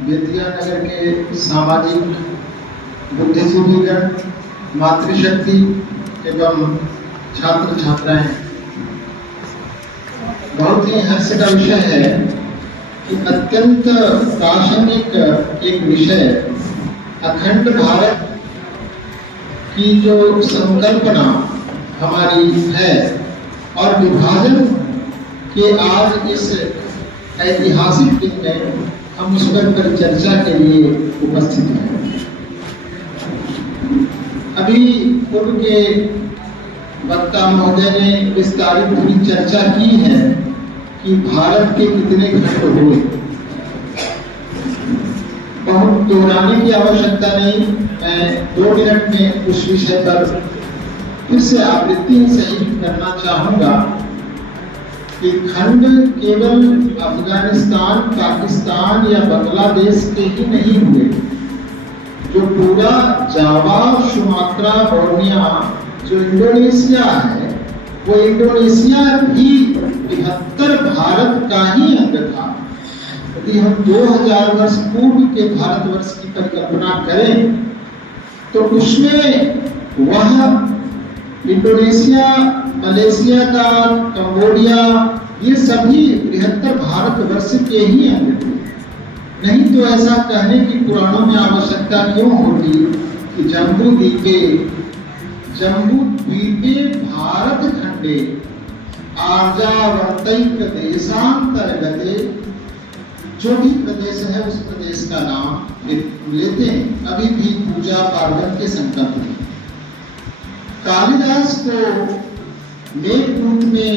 बेतिया नगर के सामाजिक बुद्धिजीवीगण, मातृशक्ति एवं छात्र छात्राएं, बहुत ही हर्ष का विषय है कि अत्यंत दार्शनिक एक विषय अखंड भारत की जो संकल्पना हमारी है और विभाजन के आज इस ऐतिहासिक दिन में हम उस पर चर्चा के लिए उपस्थित हैं। अभी पूर्व के वक्ता महोदय ने विस्तारित पूरी चर्चा की है कि भारत के कितने खंड हुए। बहुत दोहराने की आवश्यकता नहीं, मैं 2 मिनट में उस विषय पर फिर से आवृत्ति सही करना चाहूंगा कि खंड केवल अफगानिस्तान, पाकिस्तान या बांग्लादेश के ही नहीं हुए। जो पूरा जावा, सुमात्रा, बोर्निया जो इंडोनेशिया है, वो इंडोनेशिया भी 72 भारत का ही अंग था। यदि हम 2000 वर्ष पूर्व के भारतवर्ष की परिकल्पना करें तो उसमें वह इंडोनेशिया, मलेशिया का, कंबोडिया, ये सभी 73 भारतवर्ष के ही अंग थे। नहीं तो ऐसा कहने की पुराणों में आवश्यकता क्यों होती कि जम्बू द्वीपे भारत खंडे आर्यावर्तैक देशांतर्गते, जो भी प्रदेश है उस प्रदेश का नाम लेते हैं अभी भी पूजा पार्वण के संकल्प में। कालिदास को मेघदूत में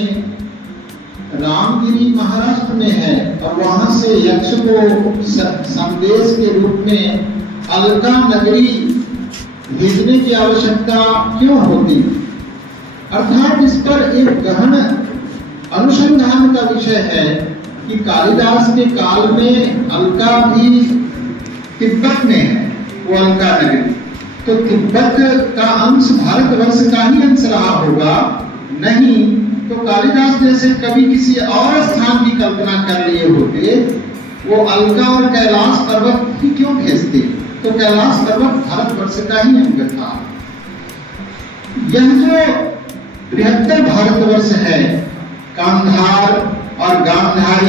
रामगिरी महाराष्ट्र में है और वहां से यक्ष को संदेश के रूप में अलका नगरी भेजने की आवश्यकता क्यों होती? अर्थात इस पर एक गहन अनुसंधान का विषय है कि कालिदास के काल में अलका भी तिब्बत में है, वो अलका नगरी, तो तिब्बत का अंश भारतवर्ष का ही अंश रहा होगा। नहीं तो कालिदास जैसे कभी किसी और स्थान की कल्पना कर लिए होते, वो अलका और कैलाश पर्वत ही क्यों भेजते? तो कैलाश पर्वत भारतवर्ष का ही अंग था। यह जो 73 भारतवर्ष है, गांधार और गांधार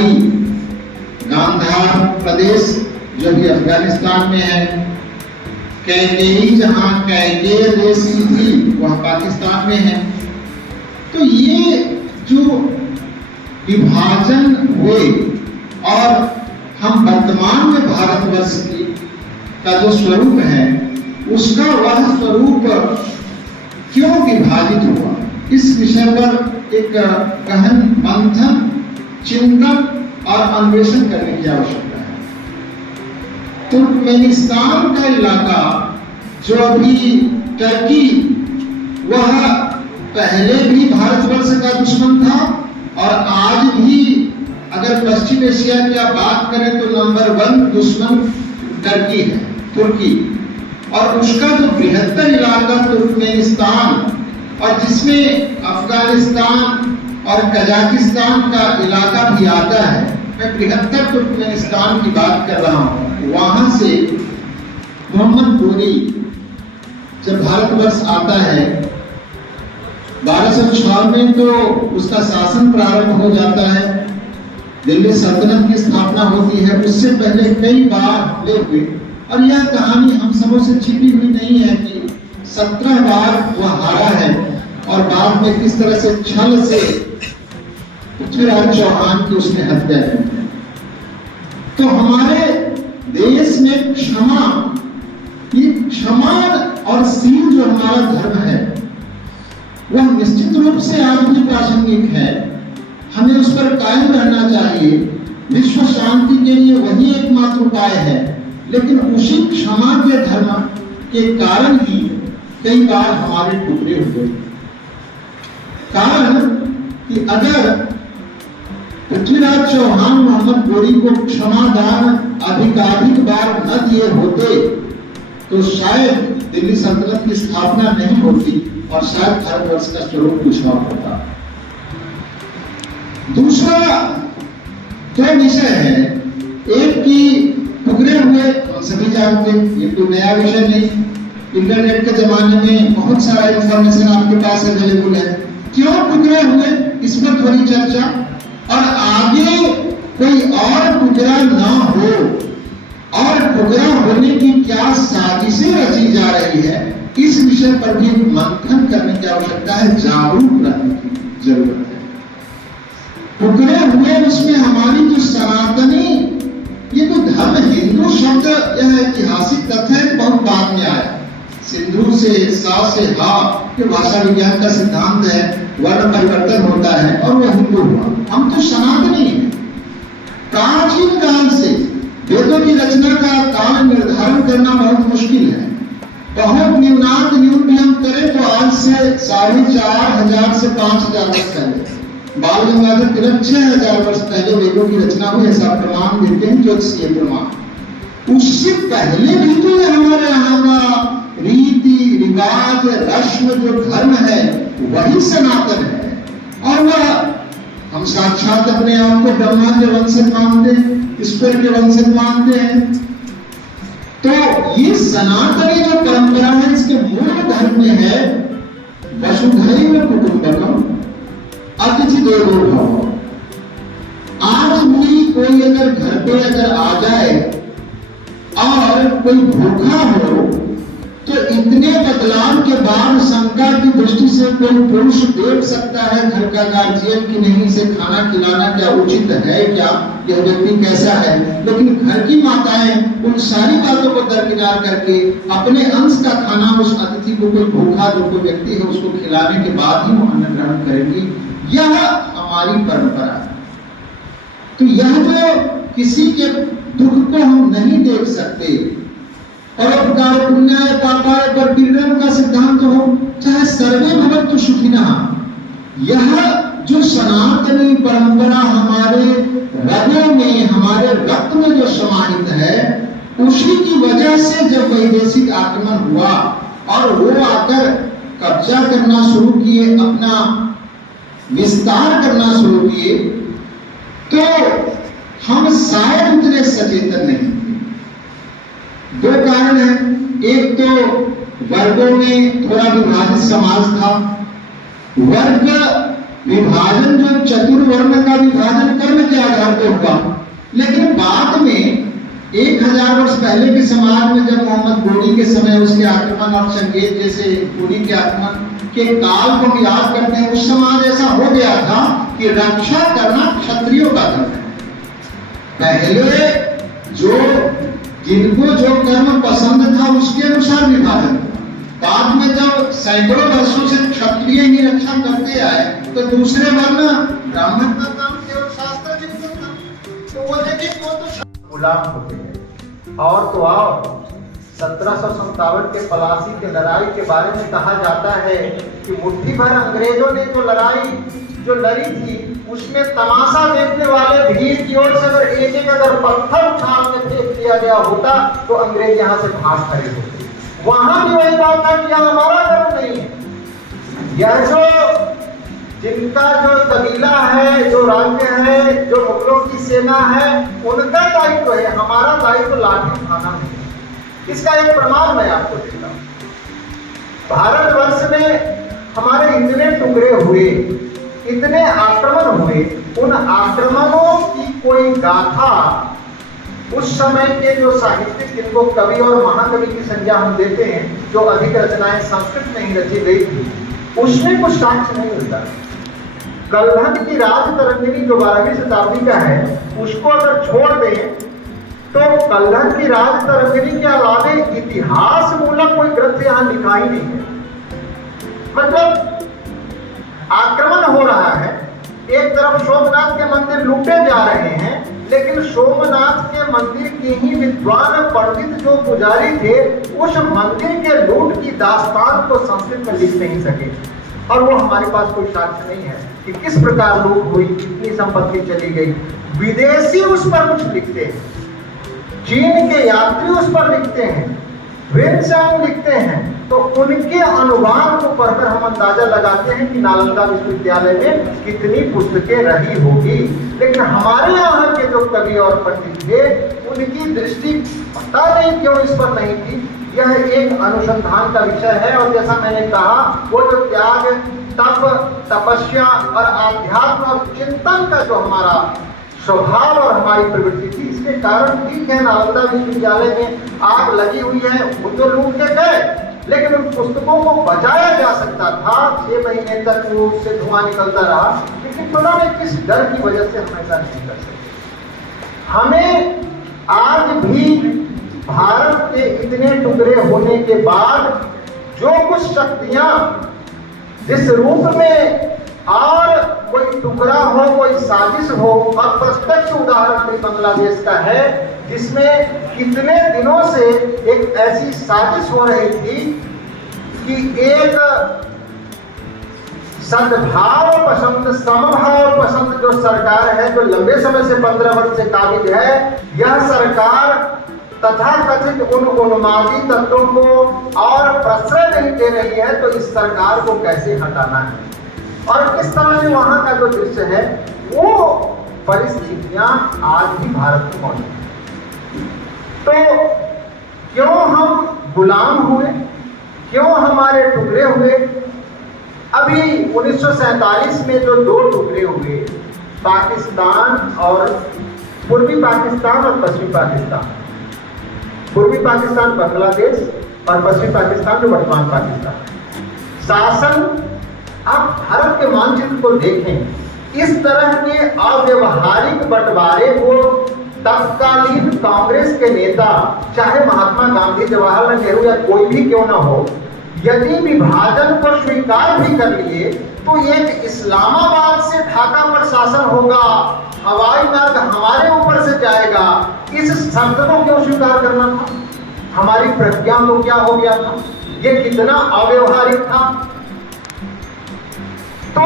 प्रदेश जो भी अफगानिस्तान में है, कैकेयी जहां कैकेय देशी थी वह पाकिस्तान में है। तो ये जो विभाजन हुए और हम वर्तमान में भारतवर्ष की का जो स्वरूप है उसका वह स्वरूप क्यों विभाजित हुआ, इस विषय पर एक गहन मंथन, चिंतन और अन्वेषण करने की आवश्यकता है। तुर्कमेनिस्तान का इलाका जो अभी टर्की, वह पहले भी भारतवर्ष का दुश्मन था और आज भी अगर पश्चिम एशिया की आप बात करें तो नंबर 1 दुश्मन टर्की है, तुर्की। और उसका जो बृहत्तर इलाका तुर्कमेनिस्तान और जिसमें अफगानिस्तान और कजाकिस्तान का इलाका भी आता है, मैं बृहत्तर तुर्कमेनिस्तान की बात कर रहा हूँ। वहां से मोहम्मद गोरी जब भारतवर्ष आता है 1206 में तो उसका शासन प्रारंभ हो जाता है, दिल्ली सल्तनत की स्थापना होती है। उससे पहले कई बार ले हुए और यह कहानी हम सबों से छिपी हुई नहीं है कि 17 बार वह हारा है और बाद में किस तरह से छल से पृथ्वीराज चौहान की उसने हत्या की। तो हमारे देश में क्षमा, ये क्षमा और शील जो हमारा धर्म है वह निश्चित रूप से आज भी प्रासंगिक है। हमें उस पर कायम रहना चाहिए। विश्व शांति के लिए वही एकमात्र उपाय है। लेकिन उसी क्षमा के धर्म के कारण ही कई बार हमारे टुकड़े हुए। कारण कि अगर पृथ्वीराज चौहान मोहम्मद गोरी को क्षमा दान अधिकाधिक बार न दिए होते तो शायद दिल्ली सल्तनत की स्थापना नहीं होती और शायद भारतवर्ष का स्वरूप कुछ और होता। दूसरा दो विषय है, एक की टुकड़े सभी जानते हैं, ये कोई नया विषय नहीं। इंटरनेट के जमाने में बहुत सारा इंफॉर्मेशन आपके पास अवेलेबल है। क्यों टुकड़े हुए, इस पर थोड़ी चर्चा, और आगे कोई और टुकड़ा ना हो, और टुकड़ा होने की क्या साजिशें रची जा रही है, इस विषय पर भी मंथन करने की आवश्यकता है, जागरूक रहने की जरूरत है। टुकड़े हुए उसमें हमारी जो सनातनी, ये तो धर्म हिंदू शब्द यह ऐतिहासिक तथ्य है, बहुत बाद में आया। सिंधु से सा से हा के भाषा विज्ञान का सिद्धांत है, वर्ण परिवर्तन होता है और वह हिंदू हुआ। हम तो सनातनी हैं। प्राचीन काल से वेदों की रचना का काल निर्धारण करना बहुत मुश्किल है। बहुत न्यूनात न्यून भी हम करें तो आज से 4500 से 5000 वर्ष पहले, बाल गंगाधर तिलक 6000 वर्ष पहले वेदों की रचना हुई, ऐसा प्रमाण देते हैं ज्योतिषीय प्रमाण। उससे पहले भी तो हमारे यहाँ का रीति रिवाज रस्म जो धर्म है वही सनातन है, और वह हम साक्षात अपने आप को ब्रह्मा के वंशज मानते हैं, ईश्वर के वंशज मानते हैं। तो ये सनातनी जो परंपरा है, इसके मूल धर्म में है वसुधैव कुटुंबकम अतिथि देवो भव। आज भी कोई अगर घर पे अगर आ जाए और कोई भूखा हो, तो इतने बदलाव के बाद शंका की दृष्टि से कोई पुरुष देख सकता है घर का गार्जियन की नहीं, इसे खाना खिलाना क्या उचित है, क्या यह व्यक्ति कैसा है। लेकिन घर की माताएं उन सारी बातों को दरकिनार करके अपने अंश का खाना उस अतिथि को, कोई भूखा जो कोई व्यक्ति है, उसको खिलाने के बाद ही वो अन्न ग्रहण करेंगी। यह हमारी परंपरा है। तो यह जो किसी के दुख को हम नहीं देख सकते, परोपकार पुण्याय पापाय परपीड़न का सिद्धांत हो, चाहे सर्वे भवन्तु सुखिनः, यह जो सनातनी परंपरा हमारे रगों में, हमारे रक्त में जो समाहित है, उसी की वजह से जब वैदेशिक आक्रमण हुआ और वो आकर कब्जा करना शुरू किए, अपना विस्तार करना शुरू किए, तो हम शायद उतने सचेतन नहीं। दो कारण हैं। एक तो वर्गों में थोड़ा विभाजित समाज था। वर्ग विभाजन जो चतुर्वर्ण का विभाजन कर्म के आधार पर हुआ, लेकिन बाद में 1000 वर्ष पहले के समाज में जब मोहम्मद घोरी के समय उसके आक्रमण और चंगेज जैसे घोरी के आक्रमण के काल को हम याद करते हैं, उस समाज ऐसा हो गया था कि रक्षा करना क्षत्रियों का धर्म है। पहले जो जिनको जो कर्म पसंद था उसके अनुसार विभाजन हुआ। बाद में जब सैकड़ों वर्षों से क्षत्रिय ही रक्षा करते आए, तो दूसरे वर्ण ब्राह्मण का काम केवल शास्त्र जिनको था, तो वो लेकिन वो तो गुलाम हो गए। और तो आओ 1757 के पलासी के लड़ाई के बारे में कहा जाता है कि मुट्ठी भर अंग्रेजों ने जो लड़ाई जो लड़ी थी, उसमें तमाशा देखने वाले भीड़ की ओर से अगर एक अगर पत्थर उछाल के फेंक दिया गया होता तो अंग्रेज यहाँ से भाग खड़े होते। वहां भी वही बात था कि यह हमारा धर्म नहीं है। यह जो जिनका जो कबीला है, जो राज्य है, जो मुगलों की सेना है, उनका दायित्व है, हमारा दायित्व लाठी उठाना नहीं। इसका एक प्रमाण मैं आपको देता हूँ। भारतवर्ष में हमारे इतने टुकड़े हुए, इतने आक्रमण हुए, उन आक्रमणों की कोई गाथा उस समय के जो साहित्यिक, जिनको कवि और महाकवि की संज्ञा हम देते हैं, जो अधिक रचनाएं संस्कृत में ही रची गई थी, उसमें कुछ साक्ष्य नहीं मिलता। कल्हण की राज तरंगिणी जो 12वीं शताब्दी का है, उसको अगर छोड़ दें तो कल्हण की राज तरंगिणी के अलावे इतिहास मूलक कोई ग्रंथ यहाँ लिखा ही नहीं है। मतलब आक्रमण हो रहा है, एक तरफ सोमनाथ के मंदिर लूटे जा रहे हैं, लेकिन सोमनाथ के मंदिर के ही विद्वान पंडित जो पुजारी थे, उस मंदिर के लूट की दास्तान को संस्कृत में लिख नहीं सके। और वो हमारे पास कोई साक्ष्य नहीं है कि किस प्रकार लूट हुई, कितनी संपत्ति चली गई। विदेशी उस पर कुछ लिखते हैं, चीन के यात्री उस पर लिखते हैं, वेदशास्त्र लिखते हैं, तो उनके अनुवाद को पढ़कर हम अंदाजा लगाते हैं कि नालंदा विश्वविद्यालय में कितनी पुस्तकें रही होगी। लेकिन हमारे यहाँ के जो कवि और पंडित थे, उनकी दृष्टि पता नहीं क्यों इस पर नहीं थी। यह एक अनुसंधान का विषय है। और जैसा मैंने कहा, वो जो त्याग, तप, तपस्या और आध्यात्म और चिंतन का जो हमारा स्वभाव और हमारी प्रवृत्ति थी, इसके कारण ठीक है नालंदा विश्वविद्यालय में आग लगी हुई है, वो तो लूट के गए, लेकिन उन पुस्तकों को बचाया जा सकता था। 6 महीने तक वो उससे धुआं निकलता रहा, लेकिन पता नहीं किस डर की वजह से हम ऐसा नहीं कर सकते। हमें आज भी भारत के इतने टुकड़े होने के बाद जो कुछ शक्तियां जिस रूप में और कोई टुकड़ा हो, कोई साजिश हो, और प्रत्यक्ष उदाहरण भी बांग्लादेश का है, जिसमें कितने दिनों से एक ऐसी साजिश हो रही थी कि एक सद्भाव पसंद, समभाव पसंद जो सरकार है, जो लंबे समय से 15 वर्ष से काबिज है, यह सरकार तथाकथित उन उन्मादी तत्वों को और प्रश्रय नहीं दे रही है, तो इस सरकार को कैसे हटाना है और किस तरह से वहां का जो दृश्य है, वो परिस्थितियां आज भी भारत में मौजूद हैं। तो क्यों हम गुलाम हुए, क्यों हमारे टुकड़े हुए? अभी 1947 में जो 2 टुकड़े हुए, पाकिस्तान और पूर्वी पाकिस्तान और पश्चिमी पाकिस्तान, पूर्वी पाकिस्तान बांग्लादेश और पश्चिमी पाकिस्तान जो वर्तमान पाकिस्तान, शासन, आप भारत के मानचित्र को देखें, इस तरह के अव्यवहारिक बंटवारे को तत्कालीन कांग्रेस के नेता, चाहे महात्मा गांधी, जवाहरलाल नेहरू या कोई भी क्यों ना हो, यदि विभाजन को स्वीकार भी कर लिए तो एक इस्लामाबाद से ढाका पर शासन होगा, हवाई मार्ग हमारे ऊपर से जाएगा, इस शर्त को क्यों स्वीकार करना था? हमारी प्रज्ञा को क्या हो गया था? ये कितना अव्यवहारिक था। तो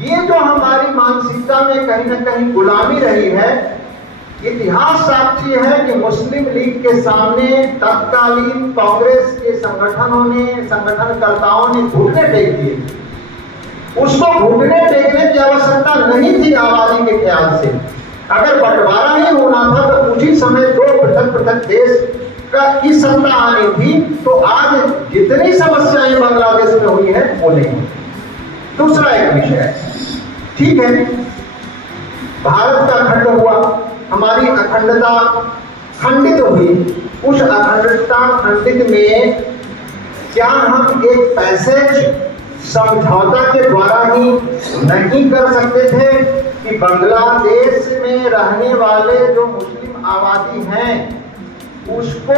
ये जो हमारी मानसिकता में कहीं ना कहीं गुलामी रही है, इतिहास साक्षी है कि मुस्लिम लीग के सामने तत्कालीन कांग्रेस के संगठनकर्ताओं ने घुटने टेक दिए। उसको घुटने टेकने की आवश्यकता नहीं थी आबादी के ख्याल से। अगर बंटवारा ही होना था तो उसी समय 2 पृथक देश की सत्ता आनी थी, तो आज जितनी समस्याएं बांग्लादेश में हुई है वो नहीं हुई। दूसरा एक विषय, ठीक है, भारत का खंड हुआ, हमारी अखंडता खंडित हुई। उस अखंडता खंडित में क्या हम एक पैसेज समझौता के द्वारा ही नहीं कर सकते थे कि बांग्लादेश में रहने वाले जो मुस्लिम आबादी हैं उसको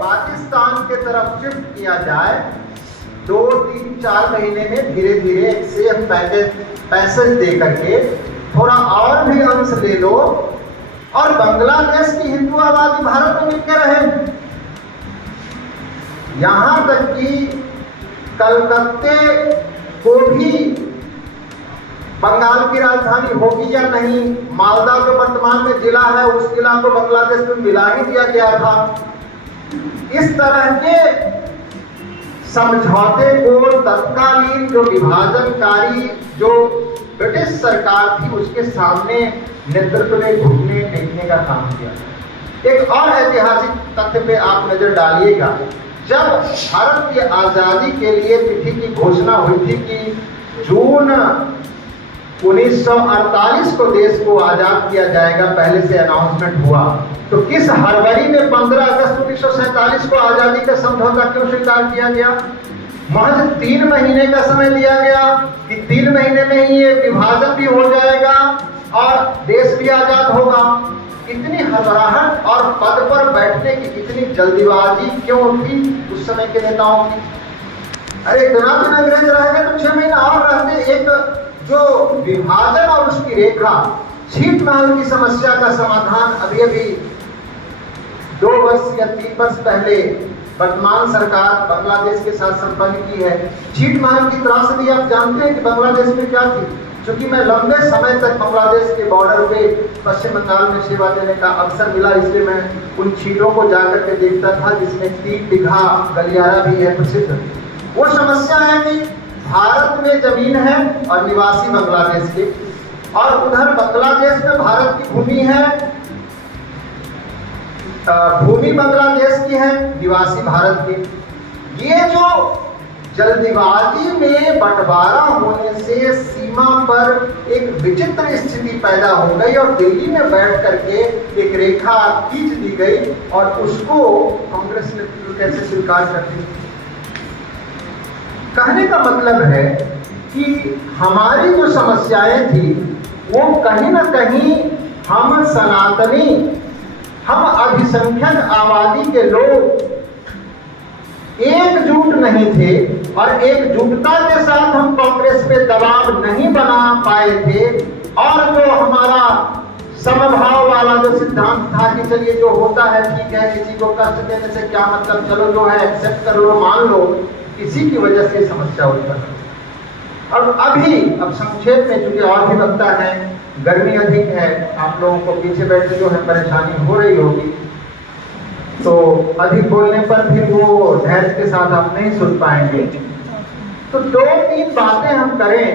पाकिस्तान के तरफ शिफ्ट किया जाए? 2, 3, 4 महीने में धीरे धीरे एक सेफ पैसेज दे करके थोड़ा और भी अंश ले लो और बांग्लादेश की हिंदू आबादी भारत में मिलकर रहे। यहां तक कि कलकत्ते को भी बंगाल की राजधानी होगी या नहीं, मालदा जो वर्तमान में जिला है उस जिला को बांग्लादेश में मिला ही दिया गया था। इस तरह के समझौते को तत्कालीन जो विभाजनकारी जो ब्रिटिश सरकार थी उसके सामने नेतृत्व ने घुटने टेकने का काम किया। एक और ऐतिहासिक तथ्य पे आप नजर डालिएगा, जब भारत की आजादी के लिए तिथि की घोषणा हुई थी कि जून 1948 को देश को आजाद किया जाएगा, पहले से अनाउंसमेंट हुआ, तो किस हड़बड़ी में 15 अगस्त 1947 को आजादी का समझौता क्यों स्वीकार किया गया? महज 3 महीने का समय दिया गया कि 3 महीने में ही ये विभाजन भी हो जाएगा और देश भी आजाद होगा। इतनी घबराहट और पद पर बैठने की इतनी जल्दीबाजी क्यों थी उस समय के नेताओं की? अरे इतना दिन अंग्रेज रहेंगे तो 6 महीना और रहते। एक जो विभाजन और उसकी रेखा, सीट महल की समस्या का समाधान अभी अभी 2 वर्ष या 3 वर्ष पहले वर्तमान सरकार बांग्लादेश के साथ संपन्न की है। सीट महल की त्रासदी आप जानते हैं कि बांग्लादेश में क्या थी? क्योंकि मैं लंबे समय तक बांग्लादेश के बॉर्डर पे पश्चिम बंगाल में सेवा देने का अवसर मिला, इसलिए मैं उन चीजों को जाकर के देखता था जिसमें 3 बीघा गलियारा भी है प्रसिद्ध। वो समस्या है कि भारत में जमीन है और निवासी बांग्लादेश के, और उधर बांग्लादेश में भारत की भूमि है भूमि बांग्लादेश की है, निवासी भारत की। ये जो जल्दबाजी में बंटवारा होने से सीमा पर एक विचित्र स्थिति पैदा हो गई और दिल्ली में बैठ करके एक रेखा खींच दी गई और उसको कांग्रेस ने कैसे स्वीकार कर दी। कहने का मतलब है कि हमारी जो समस्याएं थी वो कहीं ना कहीं हम सनातनी, हम अल्पसंख्यक आबादी के लोग एकजुट नहीं थे और एकजुटता के साथ हम कांग्रेस पे दबाव नहीं बना पाए थे। और जो हमारा समभाव वाला जो सिद्धांत था कि चलिए जो होता है ठीक है, किसी को कष्ट देने से क्या मतलब, चलो जो है एक्सेप्ट कर लो, मान लो, इसी की वजह से समस्या उत्पन्न हुई। और अभी अब संक्षेप में, चूंकि और भी लगता है गर्मी अधिक है, आप लोगों को पीछे बैठे जो है परेशानी हो रही होगी, तो अधिक बोलने पर फिर वो धैर्य के साथ आप नहीं सुन पाएंगे। तो 2-3 बातें हम करें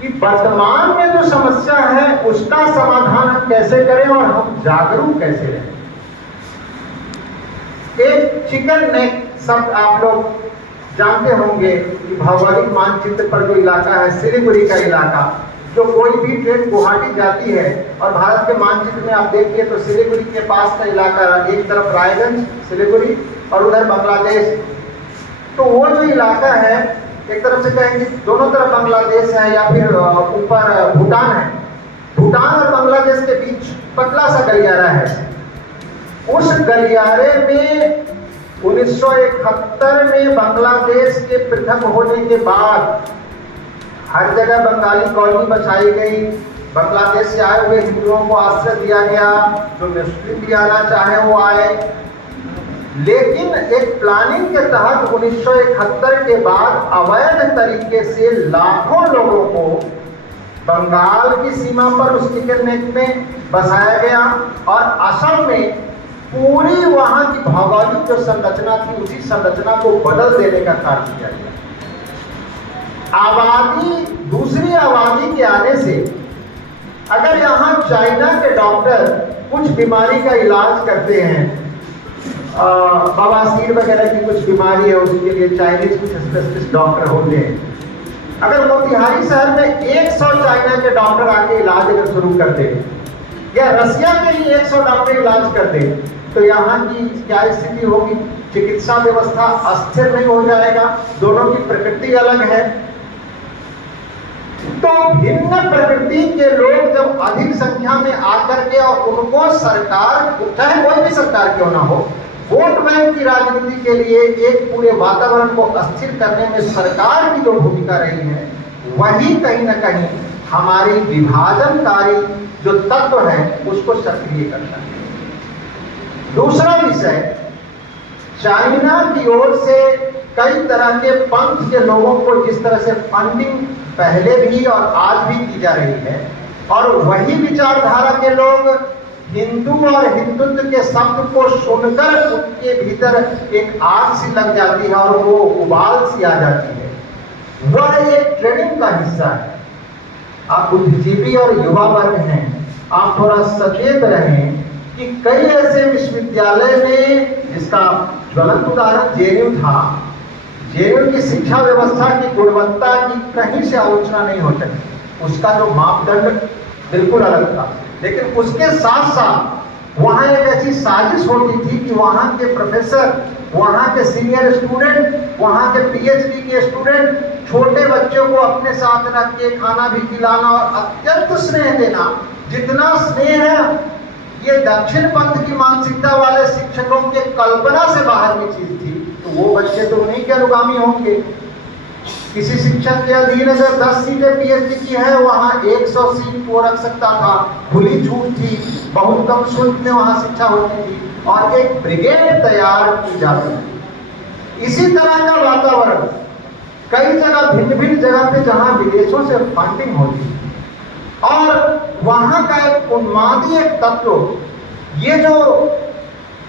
कि वर्तमान में जो समस्या है उसका समाधान हम कैसे करें और हम जागरूक कैसे रहें। एक चिकन नेक शब्द आप लोग जानते होंगे कि भौगोलिक मानचित्र पर जो इलाका है, सिलीगुड़ी का इलाका, जो कोई भी ट्रेन गुवाहाटी जाती है और भारत के मानचित्र में आप देखिए तो सिलीगुड़ी के पास का इलाका, एक तरफ रायगंज सिलीगुड़ी और उधर बांग्लादेश। तो वो जो इलाका है, एक तरफ से कहेंगे दोनों तरफ बांग्लादेश है या फिर ऊपर भूटान है, भूटान और बांग्लादेश के बीच पतला सा गलियारा है। उस गलियारे में 1971 में बांग्लादेश के पृथक होने के बाद हर जगह बंगाली कॉलोनी बसाई गई, बांग्लादेश से आए हुए हिंदुओं को आश्रय दिया गया, जो मुस्लिम भी आना चाहे वो आए। लेकिन एक प्लानिंग के तहत 1971 के बाद अवैध तरीके से लाखों लोगों को बंगाल की सीमा पर उस चिकन नेक में बसाया गया और असम में पूरी वहां की भौगोलिक जो संरचना थी उसी संरचना को बदल देने का कार्य किया गया। आबादी, दूसरी आबादी के आने से अगर यहाँ चाइना के डॉक्टर कुछ बीमारी का इलाज करते हैं, बवासीर वगैरह की कुछ बीमारी है उसके लिए चाइनीज कुछ स्पेशलिस्ट डॉक्टर होते हैं, अगर मोतिहारी शहर में 100 चाइना के डॉक्टर आके इलाज अगर शुरू कर दे या रसिया के ही 100 डॉक्टर इलाज कर दे तो यहाँ की क्या स्थिति होगी? चिकित्सा व्यवस्था अस्थिर नहीं हो जाएगा? दोनों की प्रकृति अलग है। तो भिन्न प्रकृति के लोग जब अधिक संख्या में आकर के और उनको सरकार, चाहे कोई भी सरकार क्यों ना हो, वोट बैंक की राजनीति के लिए एक पूरे वातावरण को अस्थिर करने में सरकार की जो भूमिका रही है वही कहीं ना कहीं हमारी विभाजनकारी जो तत्व है उसको सक्रिय करता है। दूसरा विषय, चाइना की ओर से कई तरह के पंथ के लोगों को जिस तरह से फंडिंग पहले भी और आज भी की जा रही है और वही विचारधारा के लोग हिंदू और हिंदुत्व के शब्द को सुनकर उनके भीतर एक आग सी लग जाती है और वो उबाल सी आ जाती है, वह एक ट्रेनिंग का हिस्सा है। आप बुद्धिजीवी और युवा वर्ग हैं, आप थोड़ा सचेत रहें कि कई ऐसे विश्वविद्यालय में, जिसका ज्वलंत उदाहरण जेएनयू था, जेएनयू की शिक्षा व्यवस्था की गुणवत्ता की कहीं से आलोचना नहीं हो सकती, उसका जो मापदंड बिल्कुल अलग था। लेकिन उसके साथ साथ वहां एक ऐसी साजिश होती थी कि वहां के प्रोफेसर, वहां के सीनियर स्टूडेंट, वहां के पीएचडी के स्टूडेंट छोटे बच्चों को अपने साथ रख के खाना भी खिलाना और अत्यंत स्नेह देना। जितना स्नेह है ये दक्षिण पंथ की मानसिकता वाले शिक्षकों के कल्पना से बाहर की चीज थी। तो वो बच्चे तो उन्हीं के अनुगामी होंगे। किसी शिक्षक के अधीन अगर 10 सीटें पीएचडी की है, वहां 100 सीट वो रख सकता था, खुली छूट थी, बहुत कम शुल्क में वहां शिक्षा होती थी और एक ब्रिगेड तैयार की जाती थी। इसी तरह का वातावरण कई जगह, भिन्न भिन्न जगह पे जहां विदेशों से फंडिंग होती और वहां का एक उन्मादी एक तत्व, ये जो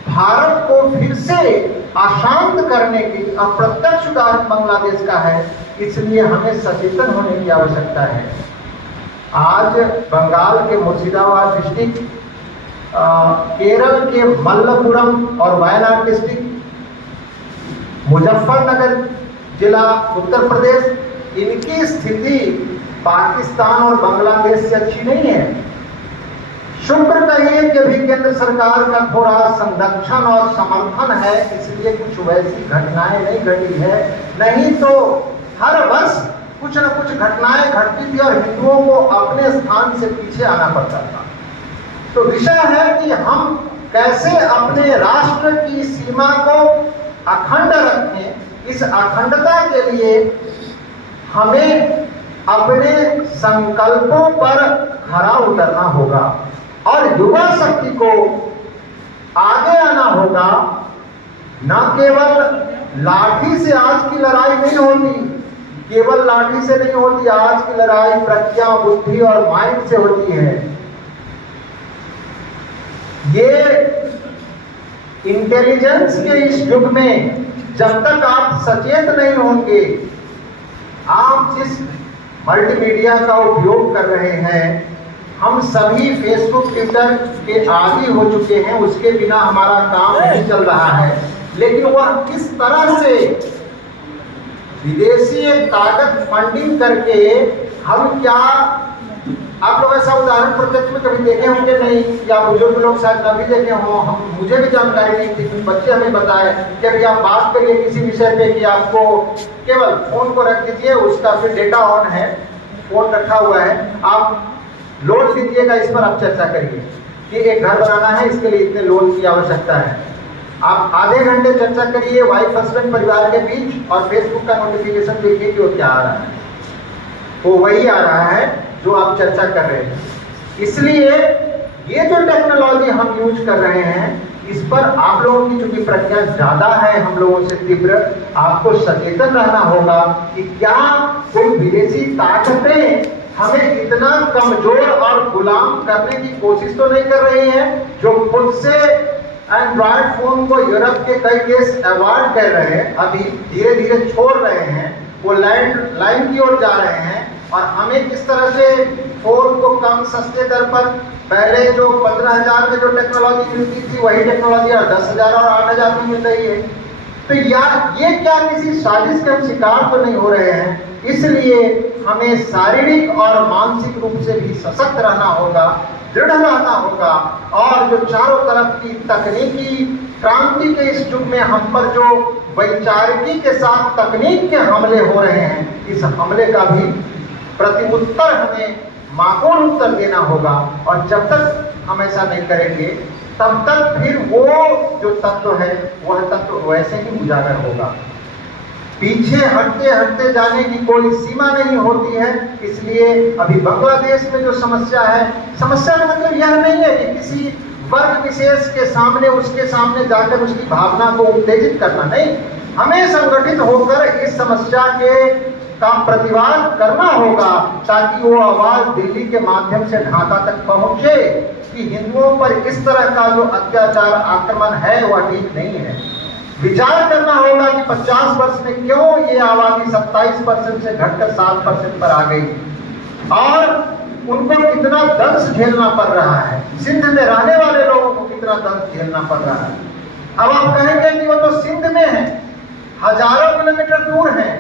भारत को फिर से अशांत करने की अप्रत्यक्ष उदाहरण बांग्लादेश का है, इसलिए हमें सचेतन होने की आवश्यकता है। आज बंगाल के मुर्शिदाबाद डिस्ट्रिक्ट केरल के मल्लपुरम और वायनाड डिस्ट्रिक्ट, मुजफ्फरनगर जिला उत्तर प्रदेश, इनकी स्थिति पाकिस्तान और बांग्लादेश से अच्छी नहीं है। शुक्र कहिए कि अभी केंद्र सरकार का थोड़ा संरक्षण और समर्थन है, इसलिए कुछ वैसी घटनाएं नहीं घटी है, नहीं तो हर वर्ष कुछ न कुछ घटनाएं घटती थी और हिंदुओं को अपने स्थान से पीछे आना पड़ता था। तो विषय है कि हम कैसे अपने राष्ट्र की सीमा को अखंड रखें। इस अखंडता के लिए हमें अपने संकल्पों पर खरा उतरना होगा और युवा शक्ति को आगे आना होगा। न केवल लाठी से आज की लड़ाई नहीं होती, केवल लाठी से नहीं होती, आज की लड़ाई प्रज्ञा, बुद्धि और माइंड से होती है। ये इंटेलिजेंस के इस युग में जब तक आप सचेत नहीं होंगे, आप जिस मल्टीमीडिया का उपयोग कर रहे हैं, हम सभी फेसबुक, ट्विटर के आदी हो चुके हैं, उसके बिना हमारा काम नहीं चल रहा है। लेकिन वह किस तरह से विदेशी ताकत फंडिंग करके हम क्या, आप लोग ऐसा उदाहरण प्रत्यक्ष में कभी देखे होंगे नहीं, या बुजुर्ग लोग शायद कभी देखे हो, हम मुझे भी जानकारी नहीं थी, कुछ बच्चे हमें बताए कि अभी आप बात करिए किसी विषय पे कि आपको केवल फोन को रख दीजिए, उसका फिर डेटा ऑन है, फोन रखा हुआ है, आप लोन लीजिएगा, इस पर आप चर्चा करिए कि एक घर बनाना है, इसके लिए इतने लोन की आवश्यकता है। आप आधे घंटे चर्चा करिए वाइफ हस्बैंड परिवार के बीच और फेसबुक का नोटिफिकेशन देखिए कि वो क्या आ रहा है, वो वही आ रहा है जो आप चर्चा कर रहे हैं। इसलिए ये जो टेक्नोलॉजी हम यूज कर रहे हैं, इस पर आप लोगों की चूंकि प्रज्ञा ज्यादा है हम लोगों से तीव्र, आपको सचेतन रहना होगा कि क्या कोई विदेशी ताकतें हमें इतना कमजोर और गुलाम करने की कोशिश तो नहीं कर रही हैं, जो खुद से एंड्रॉयड फोन को यूरोप के कई देश अवॉइड कर रहे हैं, अभी धीरे धीरे छोड़ रहे हैं, वो लाइन की ओर जा रहे हैं। और हमें किस तरह से फोन को कम सस्ते दर पर, पहले जो 15,000 में जो टेक्नोलॉजी मिलती थी वही टेक्नोलॉजी और 10,000 और 8,000 में मिल रही है। तो ये क्या किसी साजिश के हम शिकार तो नहीं हो रहे हैं? इसलिए हमें शारीरिक और मानसिक रूप से भी सशक्त रहना होगा, दृढ़ रहना होगा। और जो चारों तरफ की तकनीकी क्रांति के इस युग में हम पर जो वैचारिकी के साथ तकनीक के हमले हो रहे हैं, इस हमले का भी प्रत्युत्तर हमें माकूल उत्तर देना होगा। और जब तक हम ऐसा नहीं करेंगे तब तक फिर वो जो तत्व है वह तत्व वैसे ही उजागर होगा। पीछे हटते हटते जाने की कोई सीमा नहीं होती है। इसलिए अभी बांग्लादेश में जो समस्या है, समस्या का मतलब यह नहीं है कि किसी वर्ग विशेष के सामने, उसके सामने जाकर उसकी भावना को उत्तेजित करना, नहीं, हमें संगठित होकर इस समस्या के का प्रतिवाद करना होगा ताकि वो आवाज दिल्ली के माध्यम से ढाका तक पहुंचे कि हिंदुओं पर इस तरह का जो अत्याचार, आक्रमण है वह ठीक नहीं है। विचार करना होगा कि 50 वर्ष में क्यों ये आबादी 27% से घटकर 7% पर आ गई और उनको कितना दंश झेलना पड़ रहा है, सिंध में रहने वाले लोगों को कितना दंश झेलना पड़ रहा है। अब आप कहेंगे कि वो तो सिंध में है, हजारों किलोमीटर दूर है,